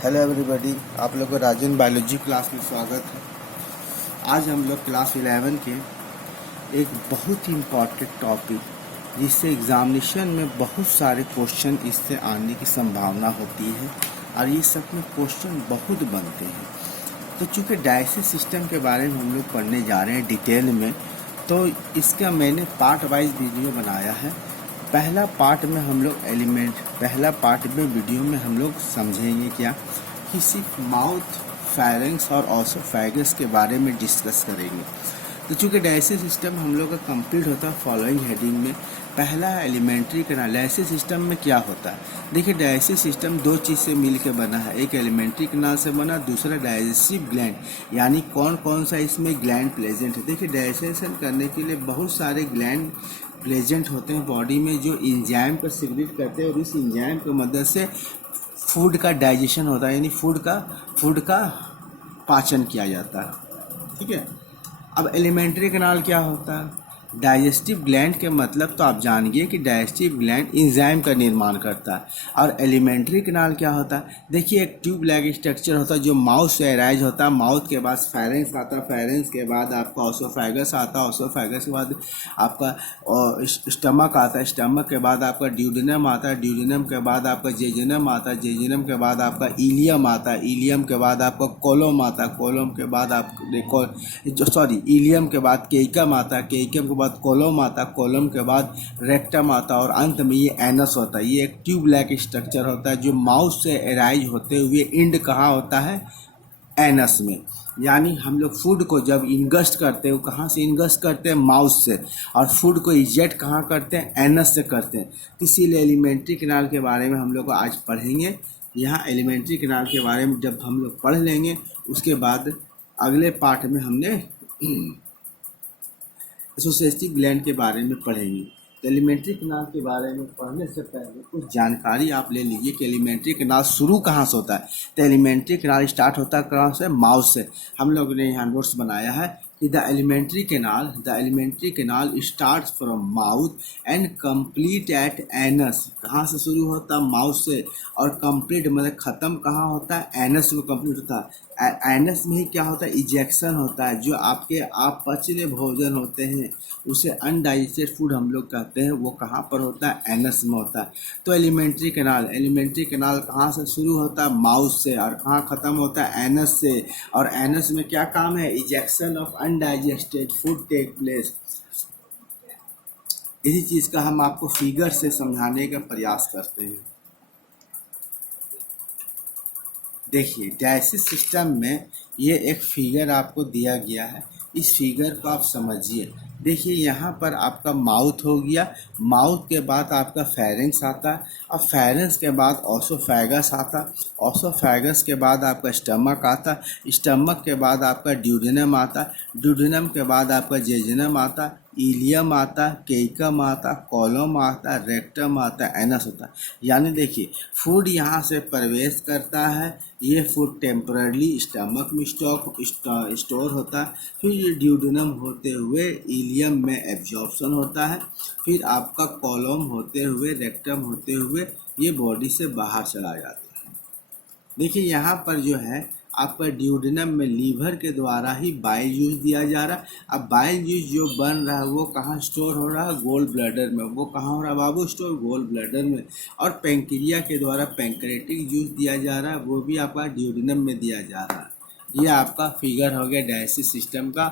Hello everybody, आप लोग को राजन बायोलॉजी क्लास में स्वागत है। आज हम लोग क्लास 11 के एक बहुत ही इम्पॉर्टेंट टॉपिक जिससे एग्जामिनेशन में बहुत सारे क्वेश्चन इससे आने की संभावना होती है और ये सब में क्वेश्चन बहुत बनते हैं। तो चूँकि डायजेस्टिव सिस्टम के बारे में हम लोग पढ़ने जा रहे हैं डिटेल में, तो इसका मैंने पार्ट वाइज वीडियो बनाया है। पहला पार्ट में हम लोग पहला पार्ट में वीडियो में हम लोग समझेंगे क्या कि सिर्फ माउथ, फायरिंग्स और ऑसोफैगस के बारे में डिस्कस करेंगे। तो चूँकि डाइजेस्टिव सिस्टम हम लोग का कंप्लीट होता है फॉलोइंग हेडिंग में। पहला एलिमेंट्री कैनाल। डाइजेस्टिव सिस्टम में क्या होता है? देखिए, डाइजेस्टिव सिस्टम दो चीज़ से मिल के बना है। एक एलिमेंट्री कैनाल से बना, दूसरा डाइजेस्टिव ग्लैंड, यानी कौन कौन सा इसमें ग्लैंड प्रेजेंट है। देखिए, डाइजेशन करने के लिए बहुत सारे ग्लैंड प्रेजेंट होते हैं बॉडी में, जो एंजाइम को सिक्रीट करते हैं और इस एंजाइम की मदद से फूड का डाइजेशन होता है, यानी फूड का पाचन किया जाता है। ठीक है। अब एलिमेंट्री कैनाल क्या होता है? डाइजेस्टिव ग्लैंड के मतलब तो आप जानिए कि डाइजेस्टिव ग्लैंड एंजाइम का निर्माण करता है। और एलिमेंट्री कैनाल क्या होता है? देखिए, एक ट्यूब लाइक स्ट्रक्चर होता है जो माउथ से अराइज होता है। माउथ के बाद फेरेंक्स आता है, फेरेंक्स के बाद आपका ऑसोफैगस आता है, ऑसोफैगस के बाद आपका स्टमक आता है, स्टमक के बाद आपका ड्यूडेनम आता है, ड्यूडेनम के बाद आपका जेजुनम आता है, जेजुनम के बाद आपका इलियम आता है, इलियम के बाद आपका कोलम आता है, कोलम के बाद इलियम के बाद केइकम आता है, केइकम के बाद कोलम आता है, कोलम के बाद रेक्टम आता है और अंत में ये एनस होता है। ये एक ट्यूब लाइक स्ट्रक्चर होता है जो माउथ से अराइज होते हुए एंड कहाँ होता है? एनस में। यानी हम लोग फूड को जब इंगस्ट करते हैं, वो कहाँ से इंगस्ट करते हैं? माउथ से। और फूड को इजेक्ट कहाँ करते हैं? एनस से करते हैं। इसीलिए एलिमेंट्री कैनाल के बारे में हम लोग को आज पढ़ेंगे। यहाँ एलिमेंट्री कैनाल के बारे में जब हम लोग पढ़ लेंगे, उसके बाद अगले पार्ट में हमने एसोसिएटिव ग्लैंड के बारे में पढ़ेंगे। तो एलिमेंट्री कैनाल के बारे में पढ़ने से पहले कुछ जानकारी आप ले लीजिए कि एलिमेंट्री कैनाल शुरू कहाँ से होता है। तो एलिमेंट्री कैनाल स्टार्ट होता है कहाँ से? माउथ से। हम लोगों ने यहाँ नोट्स बनाया है कि the alimentary canal start from mouth and complete at anus. कहाँ से शुरू होता है? माउथ से। और कंप्लीट मतलब ख़त्म कहाँ होता है? एनस में कंप्लीट होता है। एनस में ही क्या होता है? इजेक्शन होता है। जो आपके पचले भोजन होते हैं उसे अनडाइजेस्टेड फूड हम लोग कहते हैं, वो कहाँ पर होता है? एनस में होता है। तो एलिमेंट्री कैनाल कहाँ से शुरू होता है? माउथ से। और कहाँ ख़त्म होता है? एनस से। और एनस में क्या काम है? Ejection of undigested food take place. इसी चीज़ का हम आपको फिगर से समझाने का प्रयास करते हैं। देखिए, डाइजेस्टिव सिस्टम में ये एक फिगर आपको दिया गया है। इस फिगर को आप समझिए। देखिए, यहाँ पर आपका माउथ हो गया, माउथ के बाद आपका फेरेंक्स आता है और फेरेंक्स के बाद ऑसोफैगस आता, ऑसोफैगस के बाद आपका स्टमक आता, स्टमक के बाद आपका ड्यूडेनम आता, ड्यूडेनम के बाद आपका जेजुनम आता, इलियम आता, केइकम आता, कोलम आता, रेक्टम आता, एनस होता है। यानी देखिए, फूड यहाँ से प्रवेश करता है, ये फूड टेम्पररी स्टमक में स्टोर होता है, फिर ये ड्यूडेनम होते हुए इलियम में एब्जॉर्प्शन होता है, फिर आपका कोलम होते हुए, रेक्टम होते हुए ये बॉडी से बाहर चला जाता है। देखिए, यहाँ पर जो है आपका ड्यूडेनम में लीवर के द्वारा ही बाइल जूस दिया जा रहा है। अब बाइल जूस जो बन रहा है वो कहाँ स्टोर हो रहा है? गोल ब्लैडर में। वो कहाँ हो रहा है बाबू स्टोर? गोल ब्लैडर में। और पेंक्रिया के द्वारा पेंक्रेटिक जूस दिया जा रहा है, वो भी आपका ड्यूडेनम में दिया जा रहा है। ये आपका फिगर हो गया डाइजेस्टिव सिस्टम का।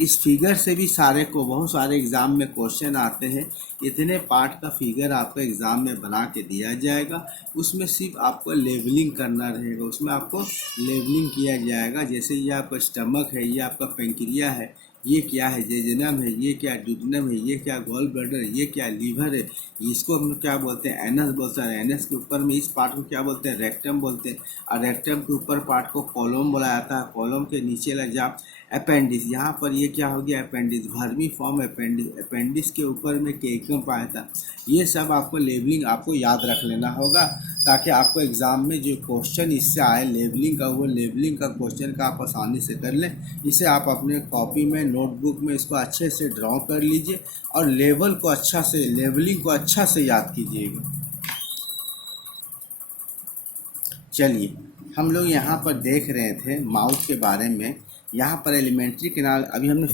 इस फिगर से भी बहुत सारे एग्ज़ाम में क्वेश्चन आते हैं। इतने पार्ट का फिगर आपको एग्ज़ाम में बना के दिया जाएगा। उसमें सिर्फ आपको लेवलिंग करना रहेगा, उसमें आपको लेवलिंग किया जाएगा। जैसे ये आपका स्टमक है, ये आपका पेंक्रिया है, ये क्या है? जेजुनम है, ये क्या ड्यूडेनम है, ये क्या गॉल ब्लैडर है, ये क्या लीवर है, इसको हम क्या बोलते हैं? एनस बोलते हैं। एनस के ऊपर में इस पार्ट को क्या बोलते हैं? रेक्टम बोलते हैं। और रेक्टम के ऊपर पार्ट को कोलम बोला जाता है। कोलम के नीचे लग जा अपेंडिस। यहाँ पर ये क्या हो गया? Appendix, vermi form appendix. Appendix के ऊपर में केइकम पाया था। ये सब आपको लेवलिंग आपको याद रख लेना होगा, ताकि आपको एग्ज़ाम में जो क्वेश्चन इससे आए लेवलिंग का, वो लेवलिंग का क्वेश्चन का आप आसानी से कर लें। इसे आप अपने कॉपी में, नोटबुक में इसको अच्छे से ड्रॉ कर लीजिए और लेवलिंग को अच्छा से याद कीजिएगा। चलिए, हम लोग यहाँ पर देख रहे थे माउथ के बारे में। यहाँ पर एलिमेंट्री कैनाल, अभी हमने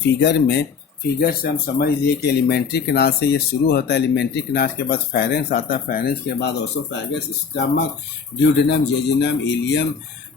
फिगर से हम समझ लिए कि एलिमेंट्री कैनाल से ये शुरू होता है। एलिमेंट्री कैनाल के बाद फेरेंक्स आता है, फेरेंक्स के बाद oesophagus, stomach, duodenum, jejunum, ileum,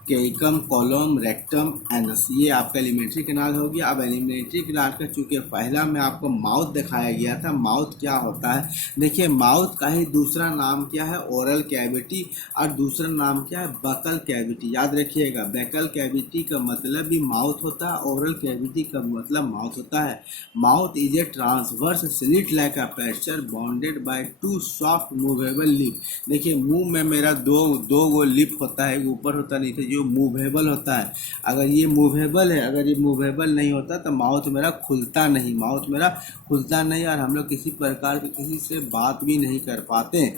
caecum, colon, rectum, anus, ये आपका एलिमेंट्री कैनाल हो गया। अब एलिमेंट्री कैनाल का चूँकि पहला में आपको माउथ दिखाया गया था, माउथ क्या होता है, देखिए माउथ का ही दूसरा नाम क्या है, ओरल कैविटी, और दूसरा नाम क्या है, बकल कैविटी। याद रखिएगा, बकल कैविटी का मतलब भी माउथ होता है, ओरल कैविटी का मतलब माउथ होता है। Mouth is a transverse slit like aperture bonded by too soft movable lip. देखिए मुंह में मेरा दो गो लिप होता है, ऊपर होता नहीं था, जो मूवेबल होता है। अगर ये मूवेबल है, अगर ये मूवेबल नहीं होता तो माउथ मेरा खुलता नहीं, और हम लोग किसी प्रकार की किसी से बात भी नहीं कर पाते।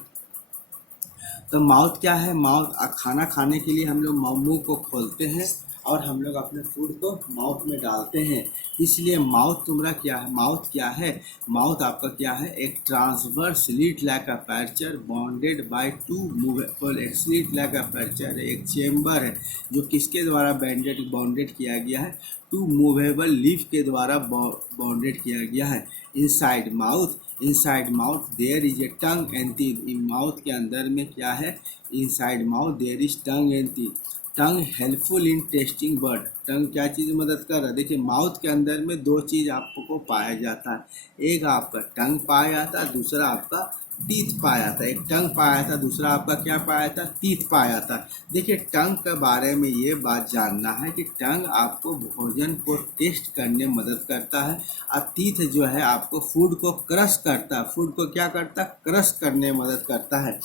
तो माउथ क्या है, माउथ खाना खाने के लिए हम लोग मुंह को खोलते हैं और हम लोग अपने फूड को माउथ में डालते हैं। इसलिए माउथ तुम्हारा क्या है, माउथ आपका क्या है, एक transverse slit like aperture bonded by two movable, एक स्लिट लाइक अपर्चर है, एक चेम्बर है जो किसके द्वारा बॉन्डेड किया गया है, टू मूवेबल लीफ के द्वारा बॉन्डेड किया गया है। Inside mouth there is a tongue and teeth. Mouth के अंदर में क्या है, inside mouth there is tongue and teeth. Tongue helpful in tasting bird. Tongue क्या चीज़ मदद कर रहा है, देखिए माउथ के अंदर में दो चीज़ आपको पाया जाता है, एक आपका टंग पाया जाता है, दूसरा आपका टीथ पाया था। एक टंग पाया था, दूसरा आपका क्या पाया था, टीथ पाया था। देखिए टंग के बारे में ये बात जानना है कि टंग आपको भोजन को टेस्ट करने में मदद करता है, और टीथ जो है आपको फूड को क्रश करता है, फूड को क्या करता है, क्रश करने में मदद करता है।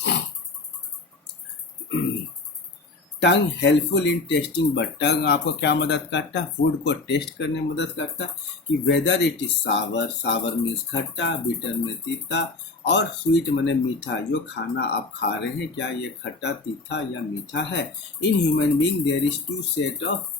टंग हेल्पफुल इन टेस्टिंग, बट टंग आपको क्या मदद करता है, फूड को टेस्ट करने में मदद करता है कि whether it is sour means खट्टा, बिटर में तीता, और स्वीट माने मीठा। जो खाना आप खा रहे हैं क्या ये खट्टा, तीखा या मीठा है। In human being there is two set of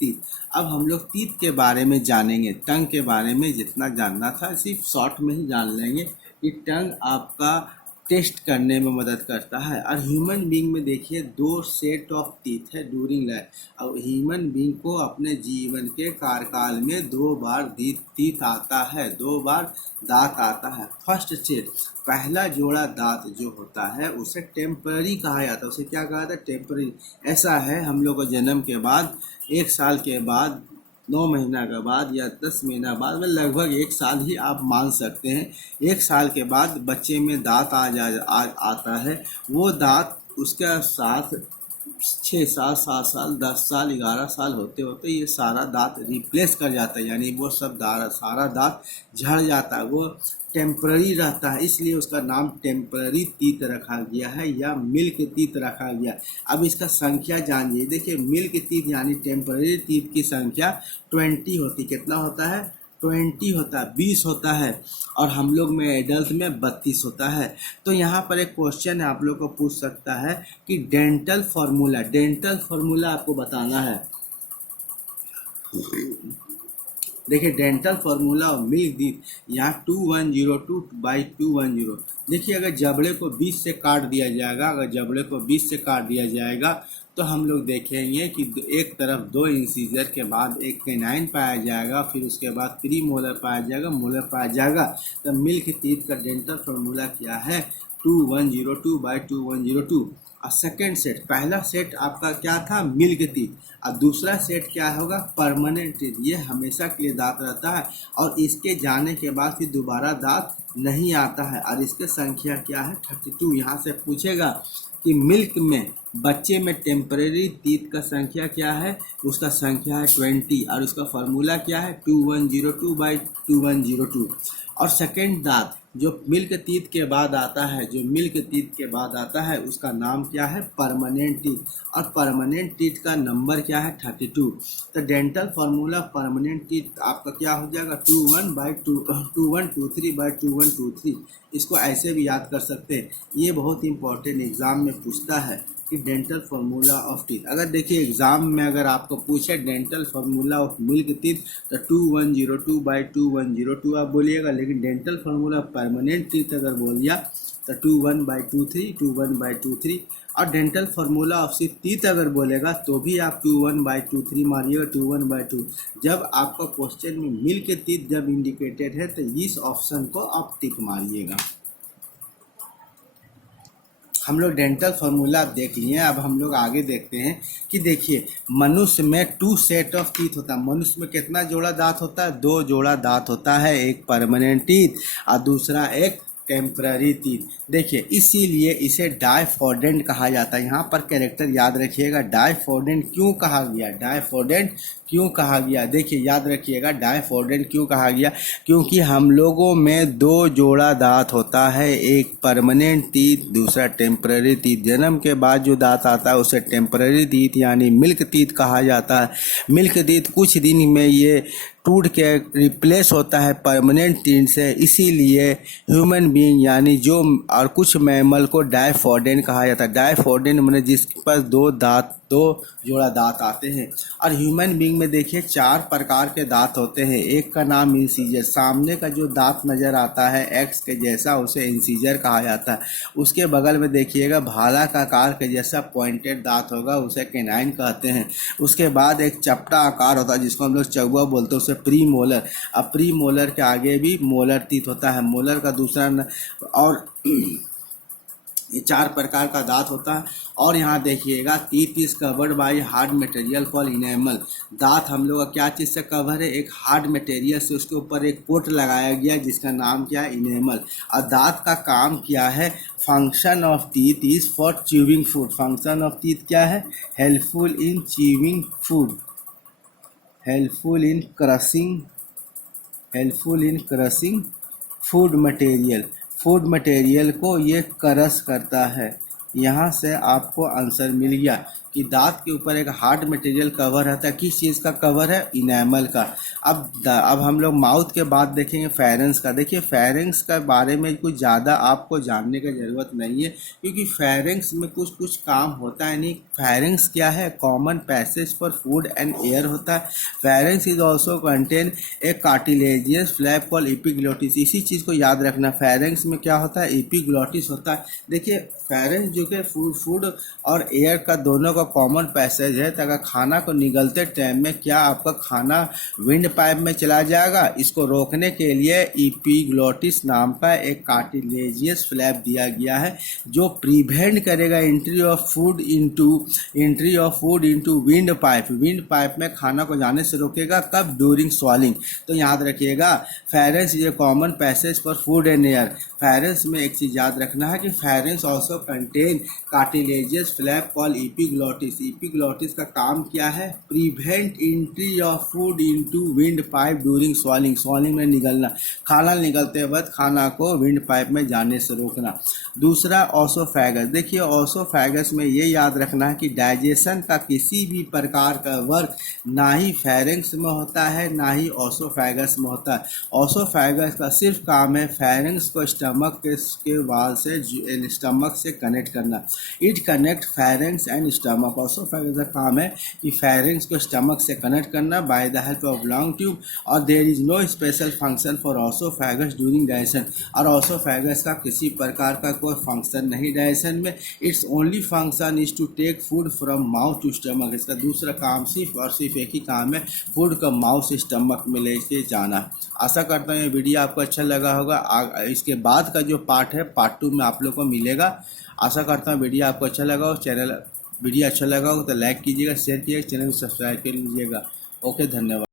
teeth. अब हम लोग टीथ के बारे में जानेंगे। टंग के बारे में जितना जानना था सिर्फ शॉर्ट में ही जान लेंगे कि टंग आपका टेस्ट करने में मदद करता है। और ह्यूमन बीइंग में देखिए दो सेट ऑफ टीथ है ड्यूरिंग लाइफ। अब ह्यूमन बीइंग को अपने जीवन के कार्यकाल में दो बार टीथ आता है, दो बार दांत आता है। फर्स्ट सेट, पहला जोड़ा दांत जो होता है उसे टेम्पररी कहा जाता है, उसे क्या कहा जाता है, टेम्पररी। ऐसा है हम लोग को जन्म के बाद 1 साल के बाद, 9 महीना के बाद या 10 महीना बाद में, लगभग 1 साल ही आप मान सकते हैं। 1 साल के बाद बच्चे में दांत आता है। वो दांत उसके साथ 6 साल, 7 साल, 10 साल, 11 साल होते होते ये सारा दांत रिप्लेस कर जाता है, यानी वो सब सारा दांत झड़ जाता है, वो टेम्पररी रहता है, इसलिए उसका नाम टेम्पररी टीथ रखा गया है या मिल्क टीथ रखा गया। अब इसका संख्या जानिए। देखिए मिल्क टीथ यानी टेम्पररी टीथ की संख्या 20 होती, कितना होता है, 20 होता है, 20 होता है, और हम लोग में एडल्ट में 32 होता है। तो यहाँ पर एक क्वेश्चन है आप लोग को पूछ सकता है कि डेंटल फार्मूला आपको बताना है। देखिए डेंटल फार्मूला और मिल्क टीथ यहाँ 2102/210। देखिए अगर जबड़े को 20 से काट दिया जाएगा, तो हम लोग देखेंगे कि एक तरफ 2 इंसीजर के बाद एक कैनाइन पाया जाएगा, फिर उसके बाद प्री मोलर पाया जाएगा, मोलर पाया जाएगा। तो मिल्क टीथ का डेंटल फार्मूला क्या है, 2102/2102। और सेकेंड सेट, पहला सेट आपका क्या था, मिल्क टीथ, और दूसरा सेट क्या होगा, परमानेंट टीथ। ये हमेशा के लिए दांत रहता है और इसके जाने के बाद फिर दोबारा दांत नहीं आता है। और इसकी संख्या क्या है, 32। यहाँ से पूछेगा कि मिल्क में बच्चे में टेम्परेरी टीथ का संख्या क्या है, उसका संख्या है 20, और उसका फार्मूला क्या है, 2102/2102। और सेकेंड दांत जो मिल्क टीथ के बाद आता है, उसका नाम क्या है, परमानेंट टीथ, और परमानेंट टीथ का नंबर क्या है, 32। तो डेंटल फार्मूला परमानेंट टीथ आपका क्या हो जाएगा, 2123/2123। इसको ऐसे भी याद कर सकते हैं, ये बहुत इंपॉर्टेंट एग्जाम में पूछता है कि डेंटल फार्मूला ऑफ टीथ। अगर देखिए एग्जाम में अगर आपको पूछे dental formula of milk teeth तो 2102/2102 आप बोलिएगा, लेकिन डेंटल फार्मूला परमानेंट टीथ अगर बोल दिया तो 21/23 और डेंटल फार्मूला ऑफ सिर्फ तीत अगर बोलेगा तो भी आप 2 1/2 3 मारिएगा, 2 1/2। जब आपका क्वेश्चन में मिल्क टीथ जब इंडिकेटेड है तो इस ऑप्शन को आप टिक मारिएगा। हम लोग डेंटल फार्मूला आप देख लिए। अब हम लोग आगे देखते हैं कि देखिए मनुष्य में 2 सेट ऑफ टीथ होता है। मनुष्य में कितना जोड़ा दांत होता है? 2 जोड़ा दांत होता है, एक परमानेंट टीथ और दूसरा एक टेम्पररी टीथ। देखिए इसीलिए इसे डायफोडेंट कहा जाता है। यहाँ पर कैरेक्टर याद रखिएगा, डायफोडेंट क्यों कहा गया, डायफोडेंट क्यों कहा गया। देखिए याद रखिएगा डायफोडेंट क्यों कहा गया, क्योंकि हम लोगों में 2 जोड़ा दांत होता है, एक परमानेंट टीथ दूसरा टेम्पररी टीथ। जन्म के बाद जो दांत आता है उसे टेम्पररी टीथ यानी मिल्क टीथ कहा जाता है। मिल्क टीथ कुछ दिन में ये टूट के रिप्लेस होता है परमानेंट टीथ से, इसीलिए ह्यूमन बीइंग यानी जो और कुछ मैमल को डायफोडेंट कहा जाता है। डायफोडेंट माने जिसके पास 2 जोड़ा दांत आते हैं। और ह्यूमन बीइंग में देखिए 4 प्रकार के दांत होते हैं। एक का नाम इंसीजर, सामने का जो दांत नज़र आता है एक्स के जैसा उसे इंसीजर कहा जाता है। उसके बगल में देखिएगा भाला का आकार के जैसा पॉइंटेड दांत होगा, उसे कैनाइन कहते हैं। उसके बाद एक चपटा आकार होता है जिसको हम लोग चौवा बोलते हैं, उसे प्री मोलर। अब प्री मोलर के आगे भी मोलर टीथ होता है। मोलर का दूसरा और ये 4 प्रकार का दांत होता है। और यहाँ देखिएगा teeth is covered by hard material call enamel. दांत हम लोग का क्या चीज़ से कवर है? एक हार्ड मटेरियल से उसके ऊपर एक कोट लगाया गया जिसका नाम क्या है? इनेमल। और दांत का काम क्या है? Function of teeth is for chewing food. Function of teeth क्या है? Helpful in chewing food, helpful in crushing food material. Food material को ये क्रश करता है। यहाँ से आपको आंसर मिल गया कि दांत के ऊपर एक हार्ड मटेरियल कवर रहता है। किस चीज़ का कवर है? इनेमल का। अब हम लोग माउथ के बाद देखेंगे फेरेंक्स का। देखिए फेरेंक्स के बारे में कुछ ज़्यादा आपको जानने की ज़रूरत नहीं है, क्योंकि फेरेंक्स में कुछ कुछ काम होता है नहीं। फेरेंक्स क्या है? Common passage for food and air होता है। Pharynx is also contain a cartilaginous flap called epiglottis. इसी चीज़ को याद रखना, फेरेंक्स में क्या होता है? एपिग्लोटिस होता है। देखिए फेरेंक्स जो कि फूड और एयर का दोनों का कॉमन पैसेज है, ताकि खाना को निगलते टाइम में क्या आपका खाना विंड पाइप में चला जाएगा, इसको रोकने के लिए एपिग्लोटिस नाम का एक कार्टिलेजियस फ्लैप दिया गया है जो प्रिवेंट करेगा entry of food into wind pipe. Wind pipe में खाना को जाने से रोकेगा। कब? During swallowing. तो याद रखिएगा pharynx is a common passage for food and air. Pharynx में एक चीज़ याद रखना है कि pharynx also contain cartilaginous flap call epiglottis. Epiglottis का काम क्या है? Prevent entry of food into wind pipe during swallowing. Swallowing में निगलना, खाना निगलते वक्त खाना को विंड पाइप में जाने से रोकना। दूसरा ऑसोफैगस। देखिए ऑसोफैगस में ये याद रखना है कि डाइजेशन का किसी भी प्रकार का वर्क ना ही फेरेंक्स में होता है ना ही ऑसोफैगस में होता है। ऑसोफैगस का सिर्फ काम है फेरेंक्स को स्टमक के वाल से स्टमक से कनेक्ट करना। It connect pharynx and stomach. Oesophagus का काम है कि फेरेंक्स को स्टमक से कनेक्ट करना by the help of long tube. और there is no special function for oesophagus during digestion. और ऑसोफैगस का किसी प्रकार का कोई फंक्शन नहीं डाइजेशन में। Its only function is to take food from mouth to stomach. इसका दूसरा काम सिर्फ और सिर्फ एक ही काम है, फूड का माउथ से स्टमक में लेके जाना। आशा करता हूँ ये वीडियो आपको अच्छा लगा होगा। इसके बाद का जो पार्ट है पार्ट 2 में आप लोग को मिलेगा। आशा करता हूँ वीडियो आपको अच्छा लगा हो। वीडियो अच्छा लगा हो तो लाइक कीजिएगा, शेयर कीजिएगा, चैनल को सब्सक्राइब कर लीजिएगा। ओके, धन्यवाद।